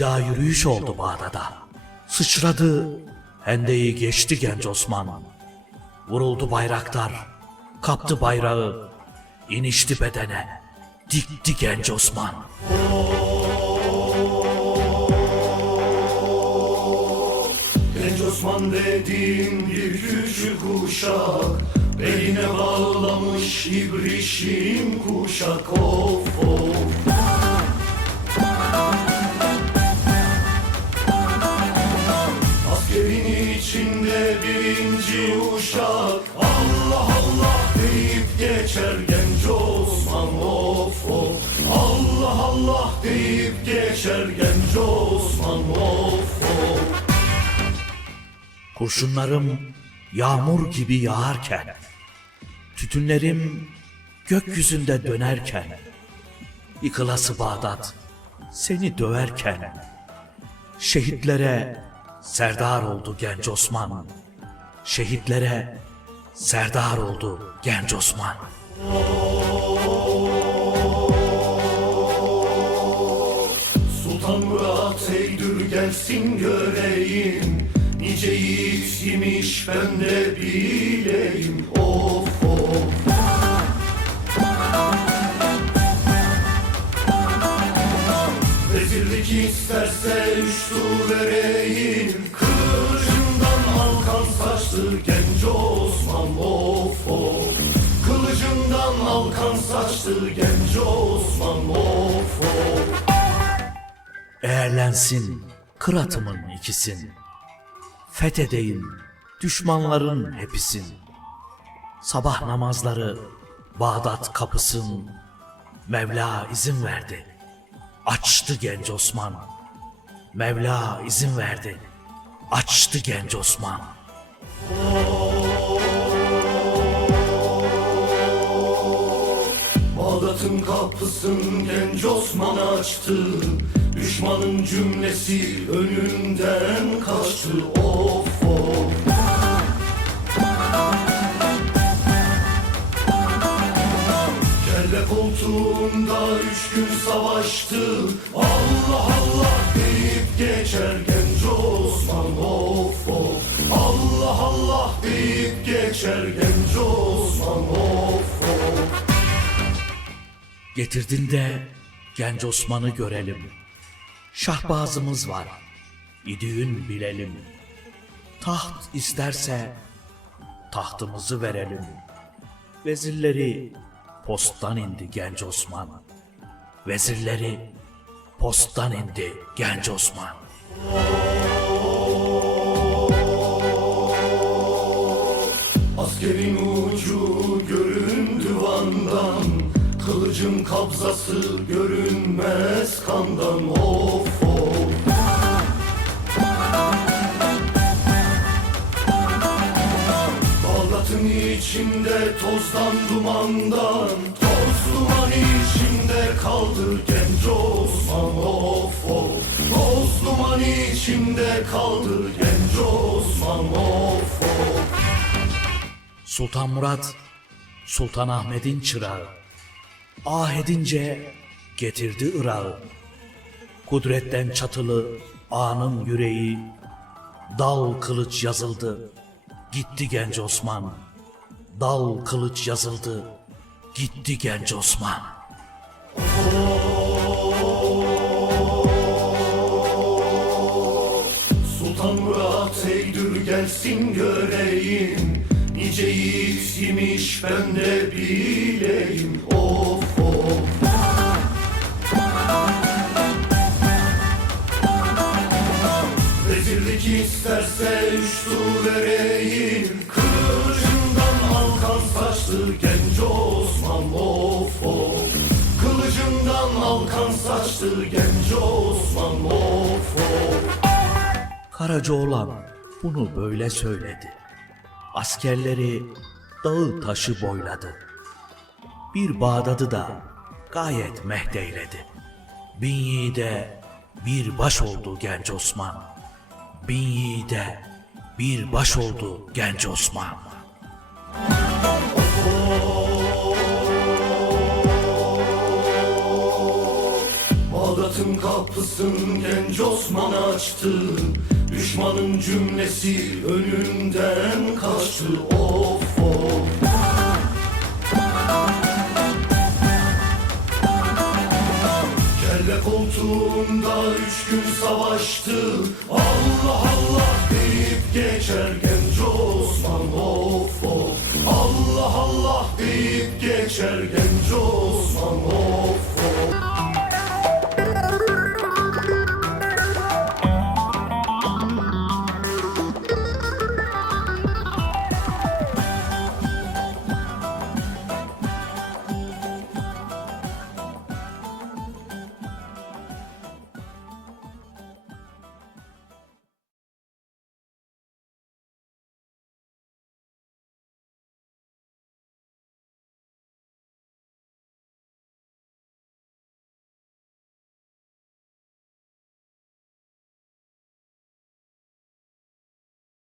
daha yürüyüş oldu Bağdat'a. Sıçradı, hendeyi geçti genç Osman. Vuruldu bayraktar, kaptı bayrağı, inişti bedene, dikti genç Osman. Genç Osman dediğin bir küçük uşak Beline bağlamış ibrişim kuşak of of uşak Allah Allah deyip geçer genç Osman of of. Allah Allah deyip geçer genç Osman of of. Kurşunlarım yağmur gibi yağarken, tütünlerim gökyüzünde dönerken, yıkılası Bağdat seni döverken, şehitlere serdar oldu genç Osman. Şehitlere serdar oldu genç Osman. Sultan Murat eydür gelsin göreyim. Nice yiğit imiş ben de bileyim. Of of. Vezirlik isterse üç tu vereyim saçlı genç Osman Of of Kılıcından alkan saçlı genç Osman Of of Eğerlensin kıratımın ikisin. Fethedeyim düşmanların hepisin. Sabah namazları Bağdat kapısın. Mevla izin verdi. Açtı genç Osman. Mevla izin verdi. Açtı genç Osman. Bağdat'ın kapısın genç Osman açtı. Düşmanın cümlesi önünden kaçtı. Of of. Kelle koltuğunda üç gün savaştı. Allah Allah deyip geçer genç Osman. Of geçer genç Osman Of of Getirdin de genç Osman'ı görelim. Şahbazımız var. İdüğün bilelim. Taht isterse tahtımızı verelim. Vezirleri posttan indi genç Osman. Vezirleri posttan indi genç Osman. Askerin ucu göründü vandan Kılıcın kabzası görünmez kandan. Of of. Bağdat'ın içinde tozdan dumandan Toz duman içinde kaldı genç Osman. Of of. Toz duman içinde kaldı genç Osman. Of of Sultan Murat, Sultan Ahmet'in çırağı. Ah edince getirdi Irak'ı. Kudretten çatılı anın yüreği, dal kılıç yazıldı, gitti genç Osman. Dal kılıç yazıldı, gitti genç Osman. Sultan Murat eydür gelsin göreyim Nice yiğit ben de bileyim. Of of. Vezirlik isterse üç tu vereyim. Kılıcından alkan saçlı genç Osman. Of of. Kılıcından alkan saçlı genç Osman. Of of. Karacaoğlan bunu böyle söyledi. Askerleri dağı taşı boyladı. Bir Bağdat'ı da gayet mehdeyledi. Bin yiğide bir baş oldu genç Osman. Bin yiğide bir baş oldu genç Osman. Bağdat'ın Tahtın kapısın genç Osman açtı Düşmanın cümlesi önünden kaçtı Of of. Kelle koltuğunda üç gün savaştı. Allah Allah deyip geçer genç Osman of of. Allah Allah deyip geçer genç Osman